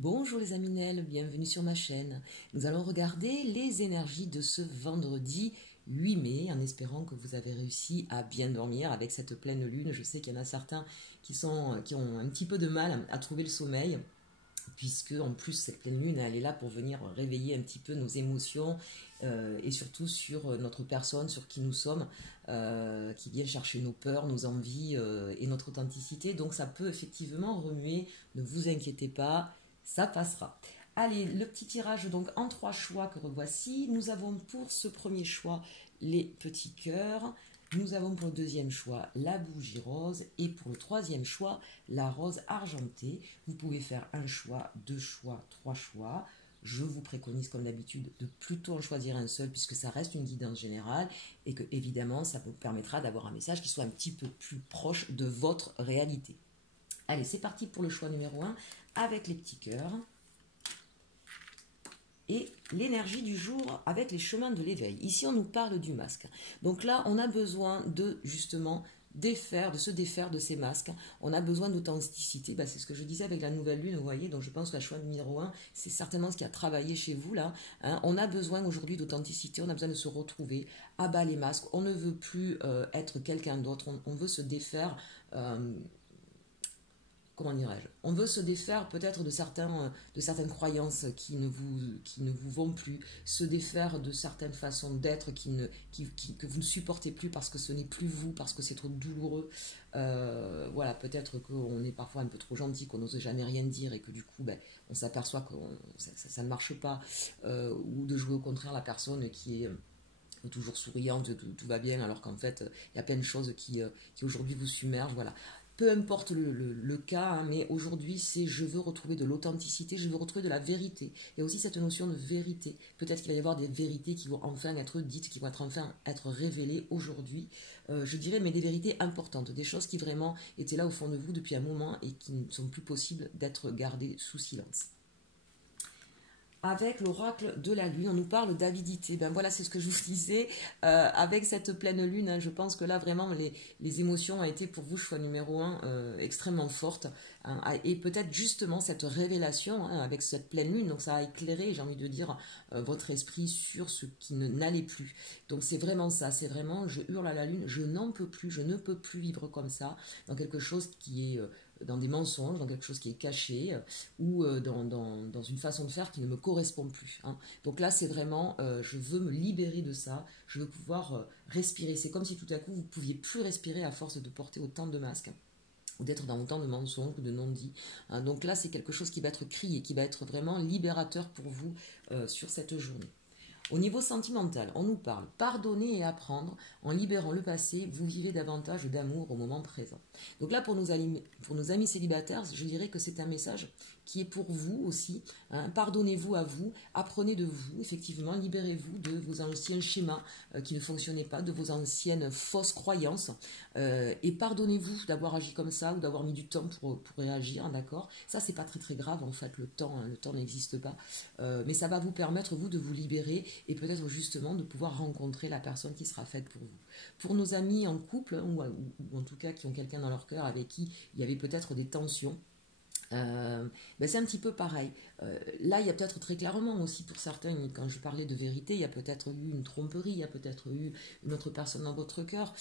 Bonjour les Aminelles, bienvenue sur ma chaîne. Nous allons regarder les énergies de ce vendredi 8 mai en espérant que vous avez réussi à bien dormir avec cette pleine lune. Je sais qu'il y en a certains qui ont un petit peu de mal à trouver le sommeil puisque en plus cette pleine lune elle est là pour venir réveiller un petit peu nos émotions et surtout sur notre personne, sur qui nous sommes, qui vient chercher nos peurs, nos envies et notre authenticité. Donc ça peut effectivement remuer, ne vous inquiétez pas, ça passera. Allez, le petit tirage donc en 3 choix que revoici. Nous avons pour ce premier choix les petits cœurs. Nous avons pour le deuxième choix la bougie rose et pour le troisième choix la rose argentée. Vous pouvez faire un choix, 2 choix, 3 choix. Je vous préconise comme d'habitude de plutôt en choisir un seul puisque ça reste une guidance générale et que évidemment ça vous permettra d'avoir un message qui soit un petit peu plus proche de votre réalité. Allez, c'est parti pour le choix numéro 1 avec les petits cœurs. Et l'énergie du jour avec les chemins de l'éveil. Ici, on nous parle du masque. Donc là, on a besoin de, justement, de se défaire de ces masques. On a besoin d'authenticité. C'est ce que je disais avec la nouvelle lune, vous voyez. Donc je pense que le choix numéro 1, c'est certainement ce qui a travaillé chez vous, là. On a besoin aujourd'hui d'authenticité. On a besoin de se retrouver. À bas les masques. On ne veut plus être quelqu'un d'autre. On veut se défaire... comment dirais-je, on veut se défaire peut-être de certaines croyances qui ne vous vont plus, se défaire de certaines façons d'être que vous ne supportez plus parce que ce n'est plus vous, parce que c'est trop douloureux. Voilà, peut-être qu'on est parfois un peu trop gentil, qu'on n'ose jamais rien dire et que du coup, on s'aperçoit que ça ne marche pas, ou de jouer au contraire la personne qui est toujours souriante, tout va bien, alors qu'en fait, il y a plein de choses qui aujourd'hui vous submergent, voilà. Peu importe le cas, mais aujourd'hui, c'est je veux retrouver de l'authenticité, je veux retrouver de la vérité. Il y a aussi cette notion de vérité. Peut-être qu'il va y avoir des vérités qui vont enfin être dites, qui vont enfin être révélées aujourd'hui. Je dirais, mais des vérités importantes, des choses qui vraiment étaient là au fond de vous depuis un moment et qui ne sont plus possibles d'être gardées sous silence. Avec l'oracle de la lune, on nous parle d'avidité. Voilà, c'est ce que je vous disais. Avec cette pleine lune, je pense que là, vraiment, les émotions ont été pour vous, choix numéro 1, extrêmement fortes. Et peut-être justement cette révélation avec cette pleine lune, donc ça a éclairé, j'ai envie de dire, votre esprit sur ce qui n'allait plus. Donc c'est vraiment ça, c'est vraiment, je hurle à la lune, je n'en peux plus, je ne peux plus vivre comme ça, dans quelque chose qui est... dans des mensonges, dans quelque chose qui est caché, ou dans une façon de faire qui ne me correspond plus. Donc là, c'est vraiment, je veux me libérer de ça, je veux pouvoir respirer. C'est comme si tout à coup, vous ne pouviez plus respirer à force de porter autant de masques ou d'être dans autant de mensonges ou de non-dits. Donc là, c'est quelque chose qui va être crié, qui va être vraiment libérateur pour vous sur cette journée. Au niveau sentimental, on nous parle pardonner et apprendre. En libérant le passé, vous vivez davantage d'amour au moment présent. Donc là, pour nos amis célibataires, je dirais que c'est un message qui est pour vous aussi. Pardonnez-vous à vous, apprenez de vous, effectivement, libérez-vous de vos anciens schémas qui ne fonctionnaient pas, de vos anciennes fausses croyances, et pardonnez-vous d'avoir agi comme ça ou d'avoir mis du temps pour réagir, d'accord. Ça, c'est pas très très grave, en fait, le temps n'existe pas, mais ça va vous permettre, vous, de vous libérer et peut-être justement de pouvoir rencontrer la personne qui sera faite pour vous. Pour nos amis en couple, ou en tout cas qui ont quelqu'un dans leur cœur avec qui il y avait peut-être des tensions, c'est un petit peu pareil. Là, il y a peut-être très clairement aussi pour certains, quand je parlais de vérité, il y a peut-être eu une tromperie, il y a peut-être eu une autre personne dans votre cœur.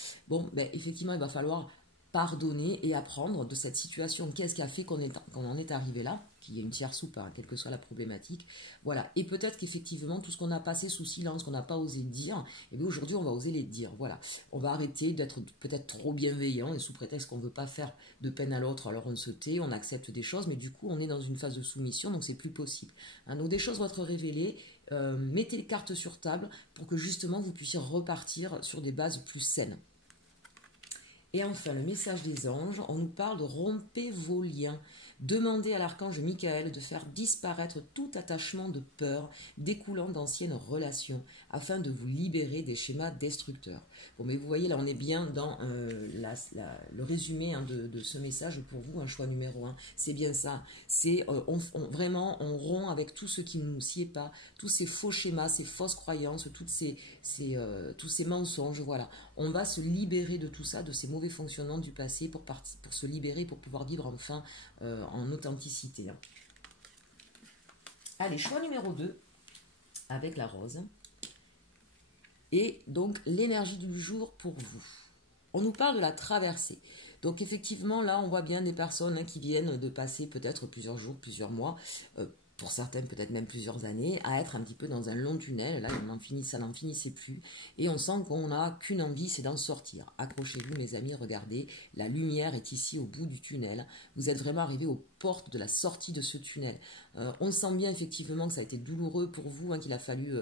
Effectivement, il va falloir pardonner et apprendre de cette situation. Qu'est-ce qui a fait qu'on en est arrivé là, qu'il y ait une tierce ou pas, quelle que soit la problématique. Voilà. Et peut-être qu'effectivement, tout ce qu'on a passé sous silence, qu'on n'a pas osé dire, aujourd'hui, on va oser les dire. Voilà. On va arrêter d'être peut-être trop bienveillant et sous prétexte qu'on ne veut pas faire de peine à l'autre, alors on se tait, on accepte des choses, mais du coup, on est dans une phase de soumission, donc c'est plus possible. Donc des choses vont être révélées. Mettez les cartes sur table pour que justement vous puissiez repartir sur des bases plus saines. Et enfin, le message des anges, on nous parle de rompez vos liens. Demandez à l'archange Michael de faire disparaître tout attachement de peur découlant d'anciennes relations afin de vous libérer des schémas destructeurs. Bon, mais vous voyez, là, on est bien dans le résumé de ce message pour vous, un choix numéro 1. C'est bien ça. C'est vraiment, on rompt avec tout ce qui ne nous sied pas, tous ces faux schémas, ces fausses croyances, tous ces mensonges, voilà. On va se libérer de tout ça, de ces mauvais fonctionnements du passé pour se libérer, pour pouvoir vivre enfin en authenticité. Allez, choix numéro 2, avec la rose. Et donc, l'énergie du jour pour vous. On nous parle de la traversée. Donc, effectivement, là, on voit bien des personnes qui viennent de passer peut-être plusieurs jours, plusieurs mois, pour certaines peut-être même plusieurs années, à être un petit peu dans un long tunnel. Là, ça n'en finissait plus. Et on sent qu'on n'a qu'une envie, c'est d'en sortir. Accrochez-vous, mes amis, regardez. La lumière est ici au bout du tunnel. Vous êtes vraiment arrivés aux portes de la sortie de ce tunnel. On sent bien effectivement que ça a été douloureux pour vous, qu'il a fallu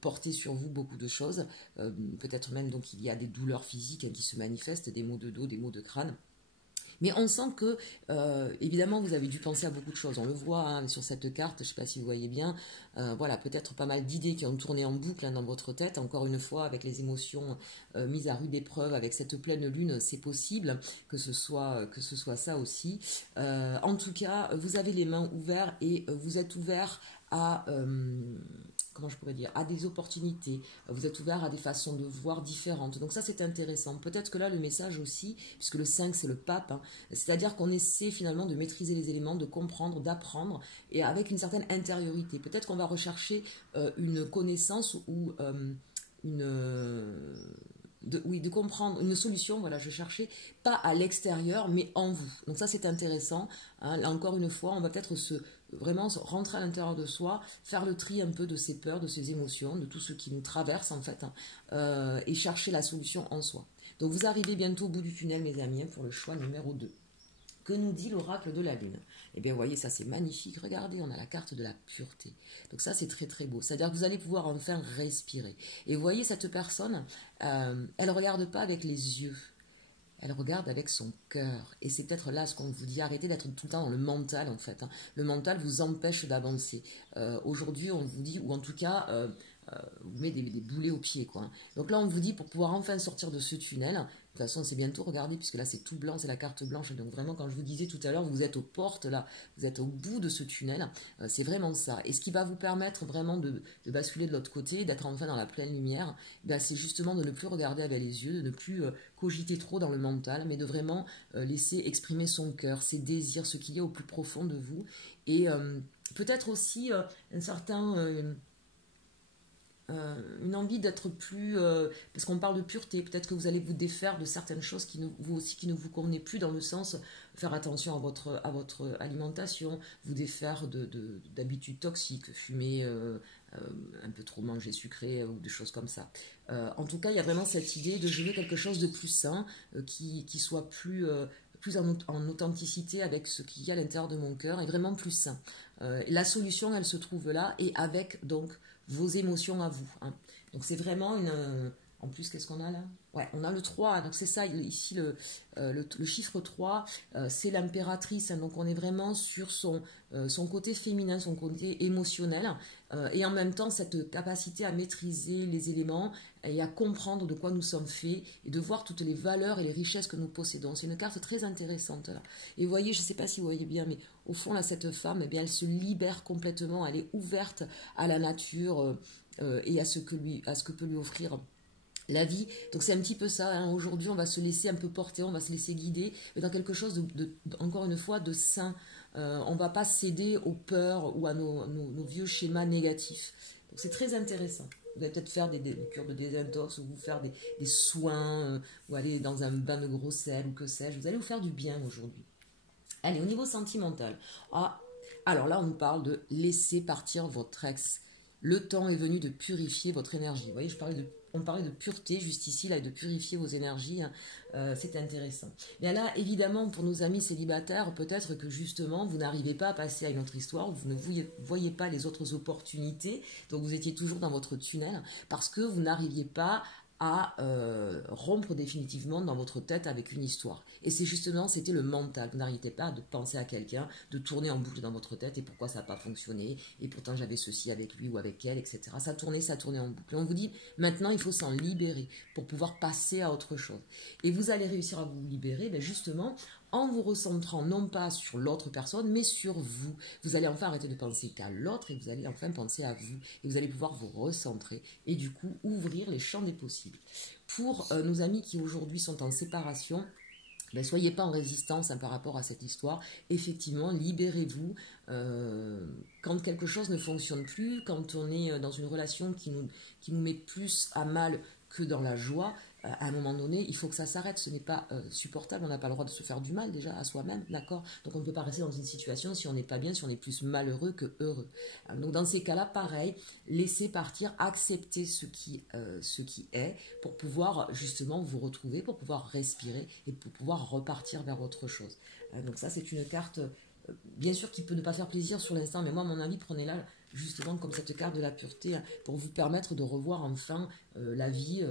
porter sur vous beaucoup de choses. Peut-être même donc il y a des douleurs physiques qui se manifestent, des maux de dos, des maux de crâne. Mais on sent que, évidemment, vous avez dû penser à beaucoup de choses. On le voit sur cette carte, je ne sais pas si vous voyez bien. Voilà, peut-être pas mal d'idées qui ont tourné en boucle dans votre tête. Encore une fois, avec les émotions mises à rude épreuve, avec cette pleine lune, c'est possible que ce soit ça aussi. En tout cas, vous avez les mains ouvertes et vous êtes ouvert à... comment je pourrais dire, à des opportunités, vous êtes ouvert à des façons de voir différentes. Donc ça, c'est intéressant. Peut-être que là, le message aussi, puisque le 5, c'est le pape, c'est-à-dire qu'on essaie finalement de maîtriser les éléments, de comprendre, d'apprendre, et avec une certaine intériorité. Peut-être qu'on va rechercher une connaissance ou de comprendre une solution, voilà, je cherchais, pas à l'extérieur, mais en vous. Donc ça, c'est intéressant. Là, encore une fois, on va peut-être vraiment rentrer à l'intérieur de soi, faire le tri un peu de ses peurs, de ses émotions, de tout ce qui nous traverse, en fait, et chercher la solution en soi. Donc, vous arrivez bientôt au bout du tunnel, mes amis, pour le choix numéro 2. Que nous dit l'oracle de la Lune? Eh bien, vous voyez, ça, c'est magnifique. Regardez, on a la carte de la pureté. Donc ça, c'est très, très beau. C'est-à-dire que vous allez pouvoir enfin respirer. Et vous voyez, cette personne, elle ne regarde pas avec les yeux. Elle regarde avec son cœur. Et c'est peut-être là ce qu'on vous dit. Arrêtez d'être tout le temps dans le mental, en fait. Le mental vous empêche d'avancer. Aujourd'hui, on vous dit, ou en tout cas, vous met des boulets aux pieds, quoi. Donc là, on vous dit, pour pouvoir enfin sortir de ce tunnel, de toute façon, c'est bientôt, regardez, puisque là, c'est tout blanc, c'est la carte blanche. Donc vraiment, quand je vous disais tout à l'heure, vous êtes aux portes, là, vous êtes au bout de ce tunnel. C'est vraiment ça. Et ce qui va vous permettre vraiment de basculer de l'autre côté, d'être enfin dans la pleine lumière, c'est justement de ne plus regarder avec les yeux, de ne plus cogiter trop dans le mental, mais de vraiment laisser exprimer son cœur, ses désirs, ce qu'il y a au plus profond de vous. Et peut-être aussi un certain... une envie d'être plus... parce qu'on parle de pureté, peut-être que vous allez vous défaire de certaines choses qui ne, vous aussi qui ne vous convenaient plus, dans le sens faire attention à votre alimentation, vous défaire d'habitudes toxiques, fumer, un peu trop manger sucré ou des choses comme ça. En tout cas, il y a vraiment cette idée de gérer quelque chose de plus sain, qui soit plus en authenticité avec ce qu'il y a à l'intérieur de mon cœur, et vraiment plus sain. La solution, elle se trouve là, et avec donc vos émotions à vous. Donc c'est vraiment une... En plus, qu'est-ce qu'on a là? Ouais, on a le 3, donc c'est ça, ici le chiffre 3, c'est l'impératrice, donc on est vraiment sur son côté féminin, son côté émotionnel, et en même temps cette capacité à maîtriser les éléments et à comprendre de quoi nous sommes faits, et de voir toutes les valeurs et les richesses que nous possédons. C'est une carte très intéressante là. Et vous voyez, je ne sais pas si vous voyez bien, mais au fond là, cette femme, eh bien, elle se libère complètement, elle est ouverte à la nature et à ce que peut lui offrir la vie. Donc c'est un petit peu ça, aujourd'hui on va se laisser un peu porter, on va se laisser guider, mais dans quelque chose encore une fois, de sain. On ne va pas céder aux peurs ou à nos vieux schémas négatifs. Donc c'est très intéressant. Vous allez peut-être faire des cures de désintox, ou vous faire des soins, ou aller dans un bain de gros sel, ou que sais-je. Vous allez vous faire du bien aujourd'hui. Allez, au niveau sentimental. Alors là, on nous parle de laisser partir votre ex. Le temps est venu de purifier votre énergie. Vous voyez, on parlait de pureté juste ici, là, et de purifier vos énergies. C'est intéressant. Bien là, évidemment, pour nos amis célibataires, peut-être que justement, vous n'arrivez pas à passer à une autre histoire, vous ne voyez pas les autres opportunités, donc vous étiez toujours dans votre tunnel, parce que vous n'arriviez pas à rompre définitivement dans votre tête avec une histoire. Et c'est justement, c'était le mental. Vous n'arrêtez pas de penser à quelqu'un, de tourner en boucle dans votre tête, et pourquoi ça n'a pas fonctionné, et pourtant j'avais ceci avec lui ou avec elle, etc. Ça tournait en boucle. Et on vous dit, maintenant il faut s'en libérer pour pouvoir passer à autre chose. Et vous allez réussir à vous libérer, justement, en vous recentrant non pas sur l'autre personne, mais sur vous. Vous allez enfin arrêter de penser qu'à l'autre, et vous allez enfin penser à vous. Et vous allez pouvoir vous recentrer, et du coup ouvrir les champs des possibles. Pour nos amis qui aujourd'hui sont en séparation, soyez pas en résistance par rapport à cette histoire. Effectivement, libérez-vous. quand quelque chose ne fonctionne plus, quand on est dans une relation qui nous met plus à mal que dans la joie, à un moment donné, il faut que ça s'arrête. Ce n'est pas supportable. On n'a pas le droit de se faire du mal déjà à soi-même, d'accord? Donc on ne peut pas rester dans une situation si on n'est pas bien, si on est plus malheureux que heureux. Donc dans ces cas-là, pareil, laissez partir, accepter ce qui est pour pouvoir justement vous retrouver, pour pouvoir respirer et pour pouvoir repartir vers autre chose. Donc ça, c'est une carte, bien sûr, qui peut ne pas faire plaisir sur l'instant, mais moi, à mon avis, prenez-la justement comme cette carte de la pureté pour vous permettre de revoir enfin la vie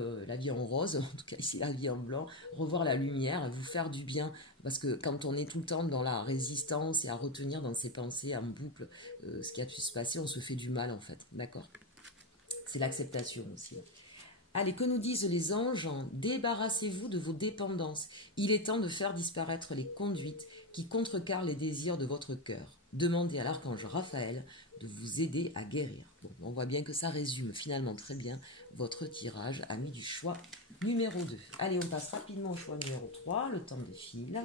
en rose, en tout cas ici la vie en blanc, revoir la lumière, vous faire du bien, parce que quand on est tout le temps dans la résistance et à retenir dans ses pensées en boucle ce qui a pu se passer, on se fait du mal en fait, d'accord? C'est l'acceptation aussi. Allez, que nous disent les anges? Débarrassez-vous de vos dépendances. Il est temps de faire disparaître les conduites qui contrecarrent les désirs de votre cœur. Demandez à l'archange Raphaël de vous aider à guérir. Bon, on voit bien que ça résume finalement très bien votre tirage, ami du choix numéro 2. Allez, on passe rapidement au choix numéro 3, le temps défile.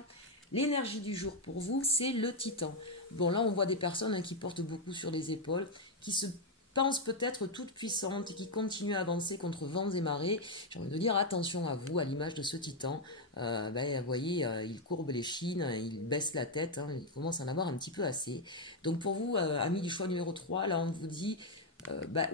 L'énergie du jour pour vous, c'est le titan. Bon, là, on voit des personnes qui portent beaucoup sur les épaules, qui se pensent peut-être toutes puissantes et qui continuent à avancer contre vents et marées. J'ai envie de dire attention à vous, à l'image de ce titan. Vous voyez, il courbe les chines, il baisse la tête, il commence à en avoir un petit peu assez. Donc pour vous, amis du choix numéro 3, là on vous dit,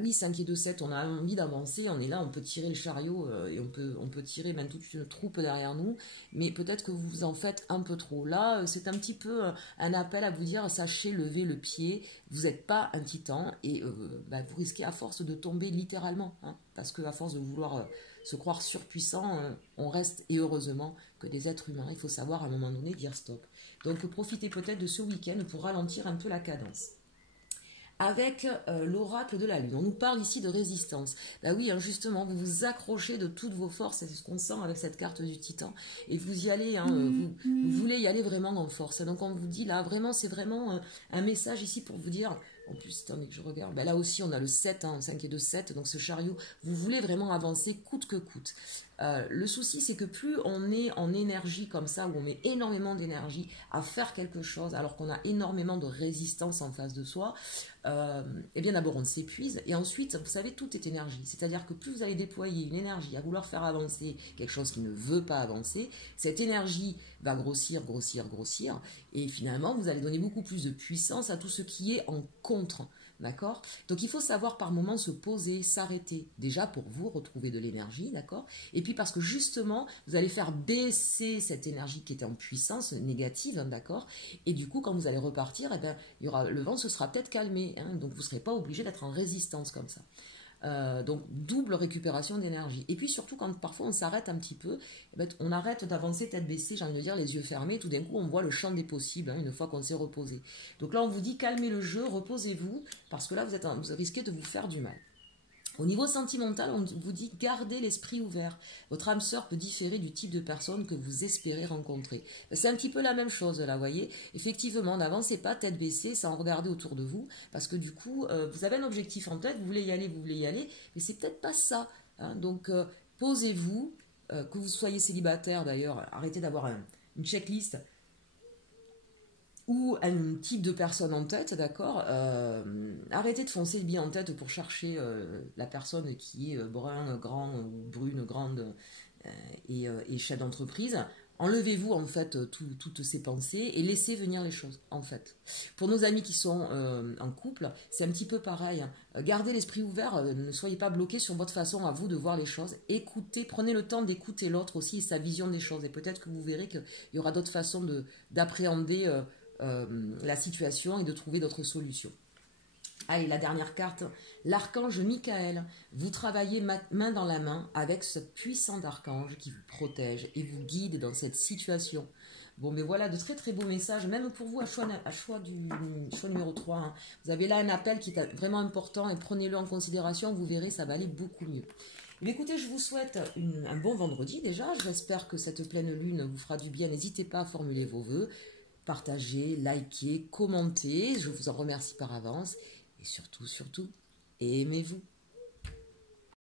oui, 5 et 2, 7, on a envie d'avancer, on est là, on peut tirer le chariot et on peut tirer même toute une troupe derrière nous, mais peut-être que vous en faites un peu trop. Là, c'est un petit peu un appel à vous dire, sachez lever le pied, vous n'êtes pas un titan et vous risquez à force de tomber littéralement, parce qu'à force de vouloir se croire surpuissant, on reste, et heureusement, que des êtres humains. Il faut savoir à un moment donné dire stop. Donc profitez peut-être de ce week-end pour ralentir un peu la cadence. Avec l'oracle de la lune. On nous parle ici de résistance. Oui, justement, vous vous accrochez de toutes vos forces, c'est ce qu'on sent avec cette carte du titan, et vous y allez, vous voulez y aller vraiment en force. Donc on vous dit là, vraiment, c'est vraiment un message ici pour vous dire, en plus, attendez que je regarde, là aussi on a le 7, 5 et 2, 7, donc ce chariot, vous voulez vraiment avancer coûte que coûte. Le souci, c'est que plus on est en énergie comme ça, où on met énormément d'énergie à faire quelque chose, alors qu'on a énormément de résistance en face de soi, eh bien d'abord on s'épuise, et ensuite, vous savez, tout est énergie. C'est-à-dire que plus vous allez déployer une énergie à vouloir faire avancer quelque chose qui ne veut pas avancer, cette énergie va grossir, grossir, grossir, et finalement, vous allez donner beaucoup plus de puissance à tout ce qui est en contre. D'accord? Donc il faut savoir par moments se poser, s'arrêter, déjà pour vous retrouver de l'énergie, d'accord? Et puis parce que justement, vous allez faire baisser cette énergie qui était en puissance négative, d'accord? Et du coup, quand vous allez repartir, le vent se sera peut-être calmé, donc vous ne serez pas obligé d'être en résistance comme ça. Donc double récupération d'énergie. Et puis surtout quand parfois on s'arrête un petit peu, on arrête d'avancer tête baissée, j'ai envie de dire les yeux fermés, tout d'un coup on voit le champ des possibles une fois qu'on s'est reposé. Donc là on vous dit calmez le jeu, reposez-vous, parce que là vous risquez de vous faire du mal. Au niveau sentimental, on vous dit gardez l'esprit ouvert. Votre âme sœur peut différer du type de personne que vous espérez rencontrer. C'est un petit peu la même chose là, vous voyez. Effectivement, n'avancez pas tête baissée sans regarder autour de vous, parce que du coup, vous avez un objectif en tête, vous voulez y aller, mais c'est peut-être pas ça. Donc, posez-vous, que vous soyez célibataire d'ailleurs, arrêtez d'avoir une checklist ou un type de personne en tête, d'accord, arrêtez de foncer le billet en tête pour chercher la personne qui est brun, grand, ou brune, grande et chef d'entreprise. Enlevez-vous en fait toutes ces pensées et laissez venir les choses en fait. Pour nos amis qui sont en couple, c'est un petit peu pareil. Gardez l'esprit ouvert, ne soyez pas bloqués sur votre façon à vous de voir les choses. Écoutez, prenez le temps d'écouter l'autre aussi et sa vision des choses. Et peut-être que vous verrez qu'il y aura d'autres façons d'appréhender la situation et de trouver d'autres solutions. Allez, la dernière carte, l'archange Michael. Vous travaillez main dans la main avec ce puissant archange qui vous protège et vous guide dans cette situation. Bon, mais voilà, de très très beaux messages, même pour vous, à choix numéro 3. Vous avez là un appel qui est vraiment important et prenez-le en considération, vous verrez, ça va aller beaucoup mieux. Mais écoutez, je vous souhaite un bon vendredi déjà. J'espère que cette pleine lune vous fera du bien. N'hésitez pas à formuler vos vœux. Partagez, likez, commentez. Je vous en remercie par avance. Et surtout, aimez-vous.